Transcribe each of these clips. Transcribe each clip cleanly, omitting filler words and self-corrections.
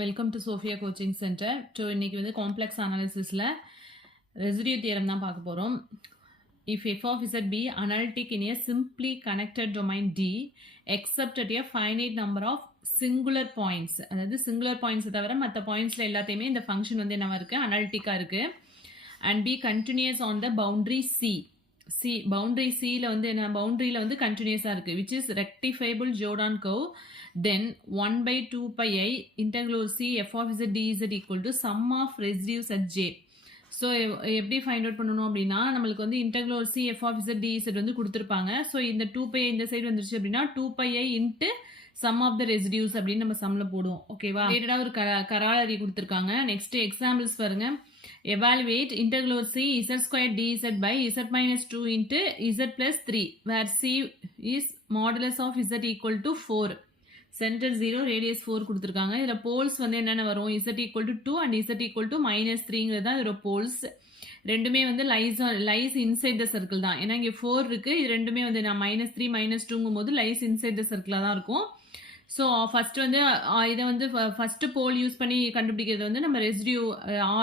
Welcome to Sophia coaching centre. So இன்றைக்கி வந்து complex அனாலிசிஸில் residue theorem தான் பார்க்க போகிறோம். If f of z be analytic in a simply connected domain D except at a finite number of singular points, அதாவது singular பாயிண்ட்ஸை தவிர மற்ற பாயிண்ட்ஸில் எல்லாத்தையுமே இந்த ஃபங்க்ஷன் வந்து என்ன இருக்குது, அனாலிட்டிக்காக இருக்குது. And b continuous on the boundary c boundary சியில் வந்து என்ன, பவுண்ட்ரியில் வந்து கண்டினியூஸாக இருக்குது, which is rectifiable Jordan curve. Then 1 by 2 pi I integral C f of z dz equal to sum of residues at J. So எப்படி find out பண்ணணும் அப்படின்னா, நம்மளுக்கு வந்து integral C F of z d z வந்து கொடுத்துருப்பாங்க. So இந்த 2πi இந்த side வந்துருச்சு அப்படின்னா 2πi into sum of the residues அப்படின்னு நம்ம சம்மில் போடுவோம். ஓகேவா, ரிலேட்டடாக ஒரு கராளரி கொடுத்துருக்காங்க. நெக்ஸ்ட் எக்ஸாம்பிள்ஸ் பாருங்க. Evaluate integral c z square dz by z minus 2 into z plus 3 where c is modulus of Z equal to 4. Centre 0 radius 4 கொடுத்துருக்காங்க. இதில் போல்ஸ் வந்து என்னென்ன வரும், z equal to 2 and z equal to -3ங்கிறது தான் இதோட poles. ரெண்டுமே வந்து லைஸ் இன்சைட் த சர்க்கிள் தான். ஏன்னா இங்கே 4 இருக்குது, இது ரெண்டுமே வந்து நான் -3 -2ங்கும் போது லைஸ் இன்சைட் த சர்க்கிளாக தான் இருக்கும். ஸோ ஃபஸ்ட்டு வந்து இதை வந்து ஃபஸ்ட்டு போல் யூஸ் பண்ணி கண்டுபிடிக்கிறது வந்து நம்ம ரெசிடியூ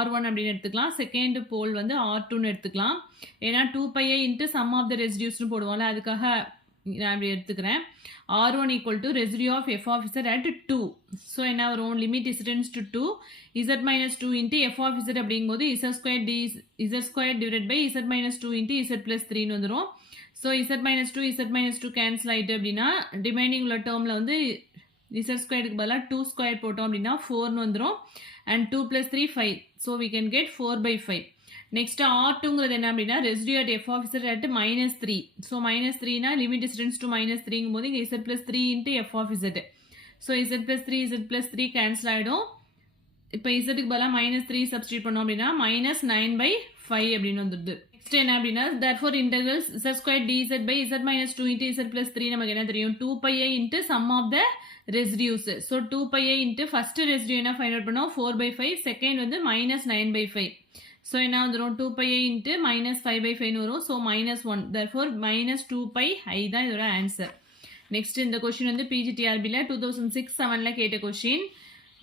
R1 அப்படின்னு எடுத்துக்கலாம். செகண்ட் போல் வந்து R2ன்னு எடுத்துக்கலாம். ஏன்னா 2πi into sum of the ரெசிடியூஸ்னு போடுவோம்ல, அதுக்காக நான் இப்படி எடுத்துக்கிறேன். R1 equal to residue of f of z at 2. So என்ன வரும், limit is tends to 2 z minus 2 into F of z அப்படிங்கும்போது z square divide by z minus 2 into z plus 3ன்னு வந்துடும். ஸோ z minus 2 கேன்சல் ஆகிட்டு அப்படின்னா remaining உள்ள டேர்மில் வந்து z ஸ்கொயருக்கு பதிலாக 2 ஸ்கொயர் போட்டோம் அப்படின்னா 4ன்னு வந்துடும். And 2 plus 3 5. So we can get 4/5. Next R2ங்கிறது என்ன அப்படின்னா residue at f of z at -3. So -3னா லிமிட் டிஸ்டன்ஸ் டு -3ங்கும் போது இங்கே z plus 3 into F of z. So z plus 3 cancel ஆகிடும். இப்போ இசட்டுக்கு பதிலாக -3 சப்ஸ்டியூட் பண்ணோம் அப்படின்னா -9/5 அப்படின்னு வந்துடுது. நெக்ஸ்ட் என்ன அப்படின்னா therefore integrals z squared dz by z minus 2 into z plus 3 நமக்கு என்ன தெரியும், 2πi into sum of the residues. So 2πi into first residue என்ன ஃபைண்ட் அவுட் பண்ணோம், 4/5. செகண்ட் வந்து -9/5. ஸோ என்ன வந்துடும், 2πi இன்ட்டு -5/5 வரும். ஸோ -1. therefore -2πi தான் இதோட ஆன்சர். நெக்ஸ்ட் இந்த கொஸ்டின் வந்து பிஜிடிஆர்பியில் 2006-7 கேட்ட கொஸ்டின்.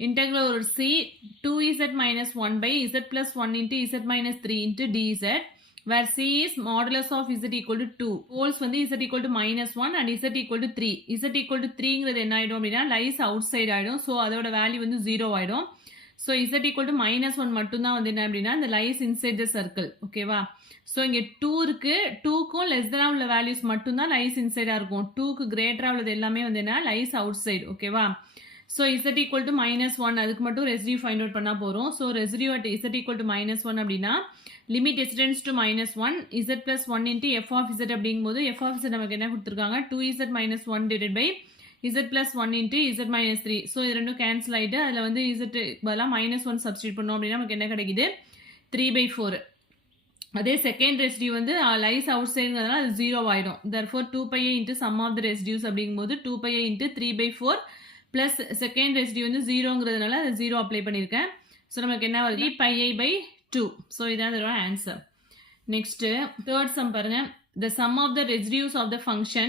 இன்டெக்ரல் ஒரு C 2z minus 1 by z plus 1 into z minus 3 into dz where c is modulus of z equal to 2. Poles வந்து z equal to -1 and z equal to 3. z equal to 3ங்கிறது என்ன ஆகிடும் அப்படின்னா lies out side ஆகிடும். So அதோட value வந்து 0 ஆகிடும். So z equal to -1 மட்டும்தான் வந்து என்ன அப்படின்னா இந்த லைஸ் இன்சைட் த சர்க்கிள். ஓகேவா, ஸோ இங்கே 2 இருக்குது, 2க்கும் லெஸ் தெனாக உள்ள வேல்யூஸ் மட்டும்தான் லைஸ் இன்சைடாக இருக்கும். 2க்கு கிரேட்டராக உள்ளது எல்லாமே வந்து என்ன லைஸ் அவுட் சைடு. ஓகேவா, ஸோ z equal to -1 அதுக்கு மட்டும் ரெசிடியூ ஃபைண்ட் அவுட் பண்ணால் போகிறோம். So residue at z equal to -1 அப்படின்னா limit x tends to -1 z plus 1 into F of z அப்படிங்கும்போது எஃப் ஆஃப் z நமக்கு என்ன கொடுத்துருக்காங்க, 2z minus 1 divided by z plus 1 into z minus 3. So இது ரெண்டும் cancel ஆகிட்டு அதில் வந்து z பதிலாக -1 சப்ஸ்டியூட் பண்ணோம் அப்படின்னா நமக்கு என்ன கிடைக்குது, 3/4. அதே செகண்ட் ரெசிடியூ வந்து லைஸ் அவுட் சைடுங்கிறதுனால அது 0 ஆகிடும். therefore 2πi into sum of the residues அப்படிங்கும்போது 2πi into 3/4 plus second residue வந்து 0ங்கிறதுனால அது 0 அப்ளை பண்ணியிருக்கேன். ஸோ நமக்கு என்ன வருது, 3πi/2. ஸோ இதான் இதோட ஆன்சர். நெக்ஸ்ட்டு தேர்ட் சம் பாருங்க. The sum of the residues of the function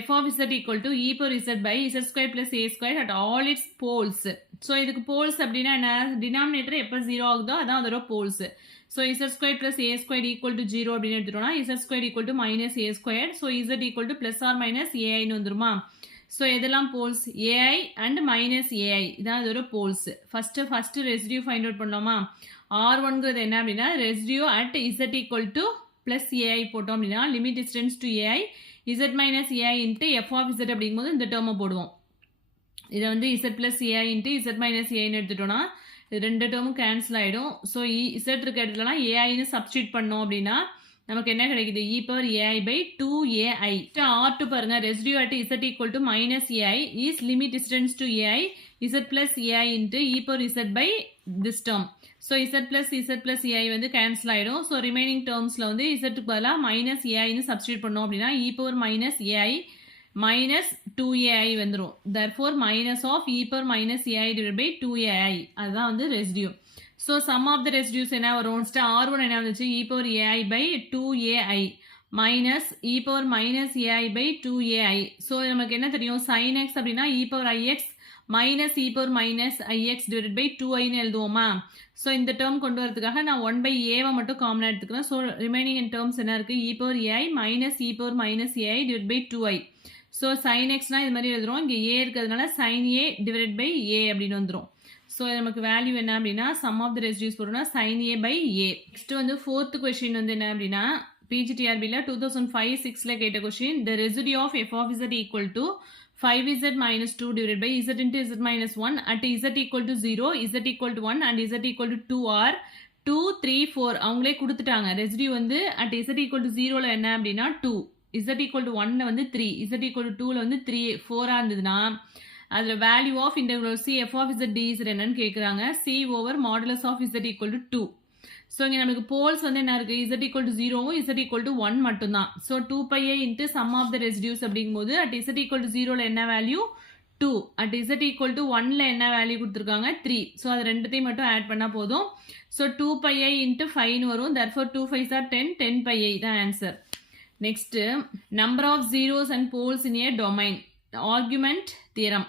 f of z equal to e power z by z square plus a square at all its poles. So இதுக்கு poles அப்படின்னா என்ன, denominator எப்போ 0 ஆகுதோ அதான் அதோட poles. So z square plus a square equal to 0 அப்படின்னு எடுத்துட்டோம்னா z square equal to -a square. So z equal to plus or minus aiன்னு வந்துருமா. ஸோ எதெல்லாம் போல்ஸ், ai அண்ட் -ai இதான் இதோட poles. First residue find out பண்ணோமா. R1ங்கிறது என்ன அப்படின்னா residue at z equal to plus ai போட்டோம் அப்படின்னா limit distance to ai z minus ai into F of z அப்படிங்கும்போது இந்த டேர்மை போடுவோம். இதை வந்து z plus ai into z minus aiன்னு எடுத்துட்டோம்னா இது ரெண்டு டேர்மும் கேன்சல் ஆகிடும். ஸோ z இருக்க இடத்துலலாம் aiன்னு சப்ஸ்டியூட் பண்ணோம் அப்படின்னா நமக்கு என்ன கிடைக்குது, e power ai/2ai. R2 பாருங்க, residue at z equal to -ai is limit distance to ai z plus ai into e power z by this term. So z plus ai வந்து cancel ஆகிடும். So remaining டேர்ம்ஸில் வந்து z பதிலாக -aiன்னு substitute பண்ணோம் அப்படின்னா e power -ai -2ai வந்துடும். therefore minus of e power -ai divided by 2ai அதுதான் வந்து residue. So sum of the residues என்ன வரும், R1 என்ன வந்துச்சு, e power ai/2ai minus e power -ai/2ai. ஸோ நமக்கு என்ன தெரியும், sin x அப்படின்னா e power ix minus E power minus IX divide by 2iன்னு எழுதுவோமா? ஸோ இந்த டேர்ம் கொண்டு வரதுக்காக நான் 1/aவை மட்டும் காமனாக எடுத்துக்கிறேன். ஸோ ரிமைனிங் இன் டேர்ம்ஸ் என்ன இருக்குது? E power AI minus E power minus AI divide by 2i. So sine எக்ஸ்னால் இது மாதிரி எழுதுகிறோம். இங்கே ஏ இருக்கிறதுனால sine A divide by A அப்படின்னு வந்துடும். ஸோ நமக்கு வேல்யூ என்ன அப்படின்னா சம் ஆஃப் த ரெசிடியூஸ் போட்டோம்னா sine A by A. Next வந்து ஃபோர்த் கொஸ்டின் வந்து என்ன அப்படின்னா பிஜிடிஆர்பியில் 2005-6ல் கேட்ட question. The residue of F of Z equal to 5z minus 2 divided by z into z minus 1 at z equal to 0, z equal to 1 and z equal to 2 are 2, 3, 4 அவங்களே கொடுத்துட்டாங்க. Residue வந்து at z equal to 0ல என்ன அப்படின்னா 2, z equal to 1ல வந்து 3, z equal to 2ல வந்து 3, 4 இருந்ததுன்னா அதில் value of integral C F of Z D Z என்னன்னு கேட்குறாங்க. C over modulus of Z equal to 2. So இங்கே நமக்கு போல்ஸ் வந்து என்ன இருக்குது? இசட் ஈக்குவல் டு 0வும் இசட் ஈக்குவல் டு 1 மட்டும்தான். So 2πa into sum of the residues அப்படிங்கும்போது அட் இசட் ஈக்குவல் டு 0ல என்ன value 2, at Z equal to 1ல என்ன வேல்யூ கொடுத்துருக்காங்க 3. ஸோ அது ரெண்டுத்தையும் மட்டும் ஆட் பண்ணால் போதும். ஸோ 2πa இன்ட்டு 5ன்னு வரும். therefore 2 5s are 10, 10πa தான் answer. Next number of zeros and poles in a domain argument theorem.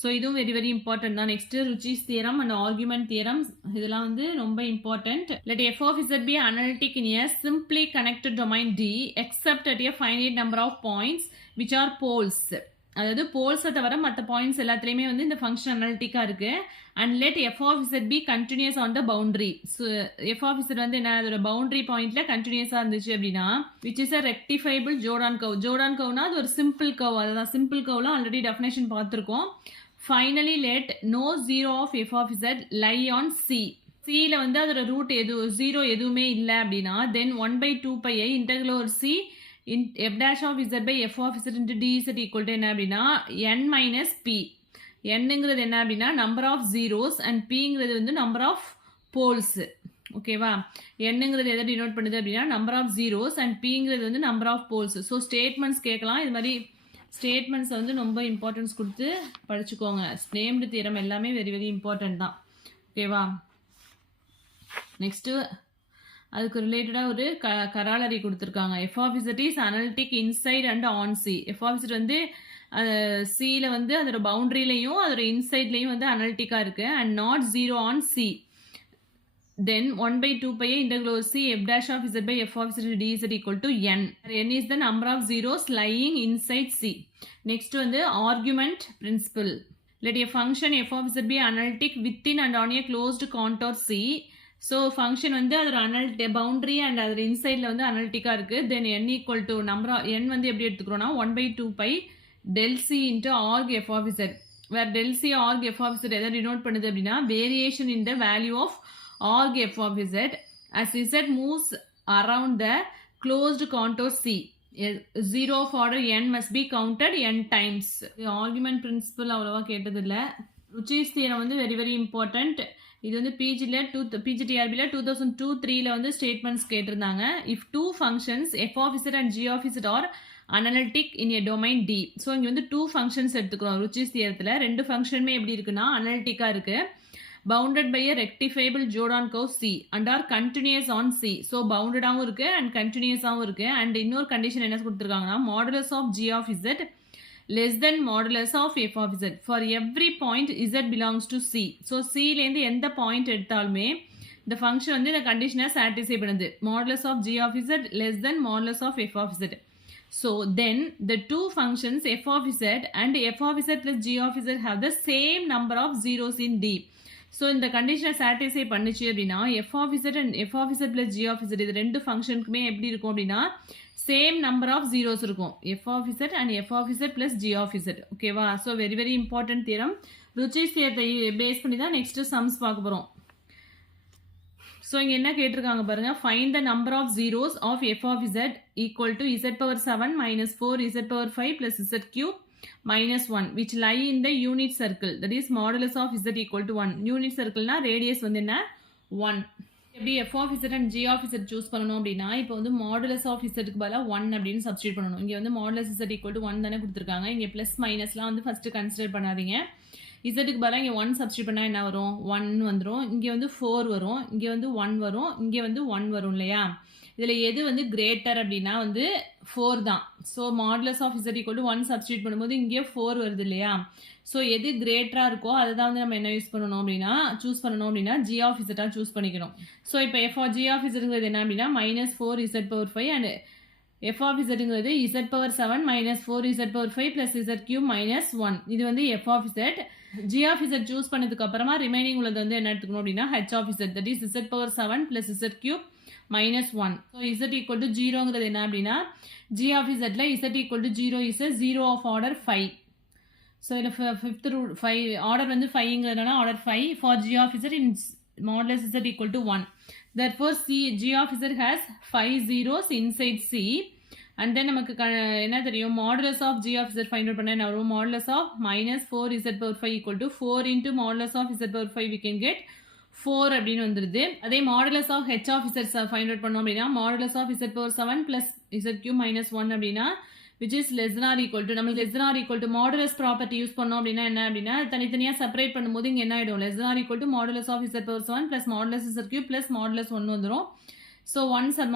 So இதுவும் வெரி வெரி இம்பார்ட்டன்ட் தான். Next Rouche's theorem and argument theorem இதெல்லாம் வந்து ரொம்ப important. Let F of Z be analytic in a simply connected domain D except at a finite number of points which are poles. அதாவது போல்ஸை தவிர மற்ற points எல்லாத்துலேயுமே வந்து இந்த ஃபங்க்ஷன் அனலிட்டிக்காக இருக்குது. And let F of Z be continuous on the boundary. So F of Z வந்து என்ன அதோட பவுண்டரி பாயிண்ட்ல கண்டினியூஸாக இருந்துச்சு அப்படின்னா which is a rectifiable Jordan curve. Jordan கர்வ்னா அது ஒரு சிம்பிள் கர்வ். அதுதான் சிம்பிள் கர்வ்லாம் ஆல்ரெடி டெஃபினேஷன் பார்த்துருக்கோம். Finally, let no zero of f of z lie on c. c ல வந்து அதோட ரூட் ஜீரோ எதுவுமே இல்லை அப்படின்னா then 1/2πi integral over c in f dash of z by f of z into dz equal to என்ன அப்படின்னா n minus p. nங்கிறது என்ன அப்படின்னா நம்பர் ஆஃப் ஜீரோஸ் அண்ட் pங்கிறது வந்து நம்பர் ஆஃப் போல்ஸ். ஓகேவா? என்னங்கிறது எதை டினோட் பண்ணுது அப்படின்னா நம்பர் ஆஃப் ஜீரோஸ் அண்ட் pங்கிறது வந்து number of poles. So statements கேட்கலாம். இது மாதிரி ஸ்டேட்மெண்ட்ஸ் வந்து ரொம்ப இம்பார்ட்டன்ஸ் கொடுத்து படிச்சுக்கோங்க. நேம்டு தியரம் எல்லாமே வெரி வெரி இம்பார்ட்டன்ட் தான். ஓகேவா? நெக்ஸ்ட்டு அதுக்கு ரிலேட்டடாக ஒரு கராலரி கொடுத்துருக்காங்க. F of Z is analytic inside and on c. F of Z வந்து சியில் வந்து அதோட பவுண்ட்ரிலையும் அதோட இன்சைட்லையும் வந்து அனலிட்டிக்காக இருக்குது and not zero on C. Then 1/2πa integral over c f dash of z by f of z dz equal to n. n is the number of zeros lying inside c. Next வந்து argument principle. Let a function f of z be analytic within and on a closed contour c. So function வந்து அதோட analytic boundary and அதோட insideல வந்து analyticா இருக்கு. Then n equal to number of n வந்து எப்படி எடுத்துக்கிறோம்னா 1/2π del c into arg f of z. Where del c arg f of z எதை denote பண்ணுது அப்படின்னா variation in the value of arg f of z as z moves around the closed contour c. Zero of order n must be counted n times. Argument principle அவ்வளவா கேட்டதில்லை. Rouché's theorem வந்து very very important. இது வந்து பிஜிடிஆர்பியில் 2002-3ல் வந்து statements கேட்டிருந்தாங்க. If two functions f of Z and G of z are analytic in a domain d. So இங்கே வந்து டூ ஃபங்க்ஷன்ஸ் எடுத்துக்கிறோம். ருச்சிஸ் தியரத்தில் ரெண்டு ஃபங்க்ஷனுமே எப்படி இருக்குன்னா அனலிட்டிக்காக இருக்குது. bounded by a rectifiable Jordan curve C and are continuous on C. So bounded ஆவும் இருக்கு and continuous ஆவும் இருக்கு. and இன்னொரு கண்டிஷன் என்ன கொடுத்துருக்காங்கன்னா modulus of g of z less than modulus of f of z for every point z belongs to C. So C லேருந்து எந்த point எடுத்தாலுமே இந்த ஃபங்க்ஷன் வந்து இந்த கண்டிஷனை சாட்டிஸ்ஃபை பண்ணுது. modulus of g of z less than modulus of f of z. So then the two functions f of z and f of z plus g of z have the same number of zeros in D. So இந்த கண்டிஷனை satisfy பண்ணிச்சு அப்படின்னா F of Z and F of Z plus G of Z இது ரெண்டு ஃபங்க்ஷனுக்குமே எப்படி இருக்கும் அப்படின்னா சேம் நம்பர் ஆஃப் ஜீரோஸ் இருக்கும். F of Z and F of Z plus G of Z. ஓகேவா? So very very important theorem. Rouche's தியரத்தை base பண்ணி தான் நெக்ஸ்ட் சம்ஸ் பார்க்க போகிறோம். ஸோ இங்கே என்ன கேட்டிருக்காங்க பாருங்க. Find the number of zeros of F of Z equal to z power 7 minus 4 z power 5 plus z cube minus 1 which lie in the unit circle, that is modulus of z equal to 1. unit circle na radius வந்து என்ன 1. எப்படி f of z and g of z choose பண்ணணும் அப்படின்னா இப்போ வந்து modulus of z க்கு பதிலாக 1 அப்படின்னு சப்ஸ்டியூட் பண்ணணும். இங்கே வந்து modulus z equal to 1 தானே கொடுத்துருக்காங்க. இங்கே ப்ளஸ் மைனஸ்லாம் வந்து ஃபஸ்ட்டு கன்சிடர் பண்ணாதீங்க. இசட்டுக்கு பதிலாக இங்கே 1 சப்ஸ்டியூட் பண்ணால் என்ன வரும் 1 வந்துடும். இங்கே வந்து 4 வரும். இங்கே வந்து 1 வரும். இங்கே வந்து 1 வரும் இல்லையா? இதில் எது வந்து கிரேட்டர் அப்படின்னா வந்து 4 தான். So modulus of Z equal to 1 substitute பண்ணும்போது இங்கே 4 வருது இல்லையா? ஸோ எது கிரேட்டராக இருக்கோ அதை தான் வந்து நம்ம என்ன யூஸ் பண்ணணும் அப்படின்னா சூஸ் பண்ணணும் அப்படின்னா ஜி ஆஃப் இசட்டாக சூஸ் பண்ணிக்கணும். ஸோ இப்போ எஃப் ஜி ஆஃப் இசட்டுங்கிறது என்ன அப்படின்னா -4z/5 அண்ட் எஃப் ஆஃப் இசட்டுங்கிறது z/7 -4z/5 ப்ளஸ் z³ -1. இது வந்து F of Z. G of Z choose பண்ணதுக்கு அப்புறமா ரிமைனிங் உள்ளது வந்து என்ன எடுத்துக்கணும் அப்படின்னா H of Z, that is z/7 plus z³ -1. So z equal to 0ங்கிறது என்ன அப்படின்னா ஜி ஆஃப் இசட்ல z equal to 0 is 0 of order 5. So இதில் ஃபிஃப்த் ரூல் 5 ஆர்டர் வந்து 5ங்கிறதுனால order 5 for G of Z in modulus z equal to 1. therefore g of z has 5 zeros inside c. and then நமக்கு என்ன தெரியும் modulus of g of z find out பண்ண என்ன வரும் modulus of -4z/5 equal to 4 into modulus of z/5 we can get 4 அப்படின்னு வந்துருது. அதே modulus of h of z find out பண்ணோம் அப்படின்னா modulus of z/7 plus z³ -1 அப்படின்னா which is less than or equal to நமக்கு less than or equal to modulus property use பண்ணோம் அப்படின்னா என்ன அப்படின்னா தனித்தனியா செப்பரேட் பண்ணும்போது இங்க என்ன ஆயிடும் less than or equal to modulus of z/7 plus modulus z³ plus modulus 1 வந்துரும். ஸோ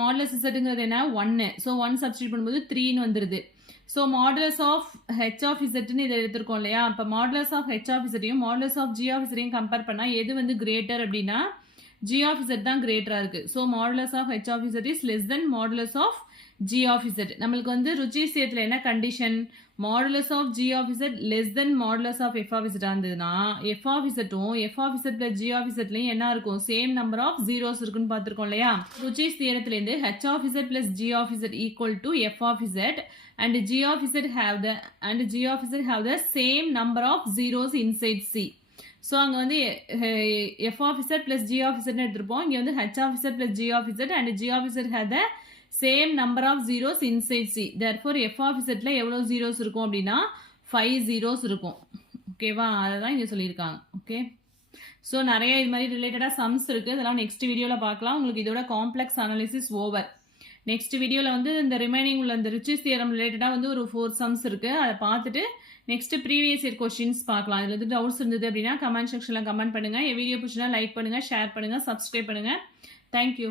மாடுலஸ் இசட்டுங்கிறது என்ன 1. ஸோ 1 சப்ஸ்டியூட் பண்ணும்போது 3ன்னு வந்துருது. So modulus of H of இசட்னு இதை எடுத்திருக்கோம் இல்லையா? அப்போ மாடுலஸ் ஆஃப் ஹெச் ஆஃப் இசட்டையும் மாடுலஸ் ஆஃப் ஜி ஆஃப் இசட்டையும் கம்பேர் பண்ணால் எது வந்து கிரேட்டர் அப்படின்னா ஜி ஆஃப் இசட் தான் கிரேட்டராக இருக்குது. So modulus of H of Z is less than modulus of G of Z. நம்மளுக்கு வந்து ருச்சிசியத்தில் என்ன condition modulus of G of Z less than modulus of F of இசட்டாக இருந்ததுன்னா எஃப் ஆஃப் இசட்டும் F of Z plus G of இசட்லையும் என்ன இருக்கும் சேம் நம்பர் ஆஃப் ஜீரோஸ் இருக்குன்னு பார்த்துருக்கோம் இல்லையா? ருச்சிஸ் தியரத்துலேருந்து H of Z plus G of Z equal to F of Z and g of z have the same number of zeros inside c. So அங்கே வந்து F of Z plus G of இசட்னு எடுத்துருப்போம். இங்கே வந்து H of Z plus G of Z and G of Z have the same number of zeros inside C. Therefore F of இசட்ல எவ்வளோ zeros இருக்கும் அப்படின்னா 5 ஜீரோஸ் இருக்கும். ஓகேவா? அதை தான் இங்கே சொல்லியிருக்காங்க. ஓகே, ஸோ நிறைய இது மாதிரி ரிலேட்டடாக சம்ஸ் இருக்குது. இதெல்லாம் நெக்ஸ்ட் வீடியோவில் பார்க்கலாம். உங்களுக்கு இதோட காம்ப்ளெக்ஸ் அனாலிசிஸ் ஓவர். நெக்ஸ்ட் வீடியோவில் வந்து இந்த ரிமைனிங் உள்ள இந்த ரிச்சஸ் தியரம் ரிலேட்டடாக வந்து ஒரு 4 சம்ஸ் இருக்குது. அதை பார்த்துட்டு நெக்ஸ்ட் ப்ரீவியஸ் இயர் கொஸ்டின்ஸ் பார்க்கலாம். இதில் வந்து டவுட்ஸ் இருந்தது அப்படின்னா கமெண்ட் செக்ஷனில் கமெண்ட் பண்ணுங்கள். என் வீடியோ பிடிச்சினா லைக் பண்ணுங்கள், ஷேர் பண்ணுங்கள், சப்ஸ்கிரைப் பண்ணுங்கள். தேங்க்யூ.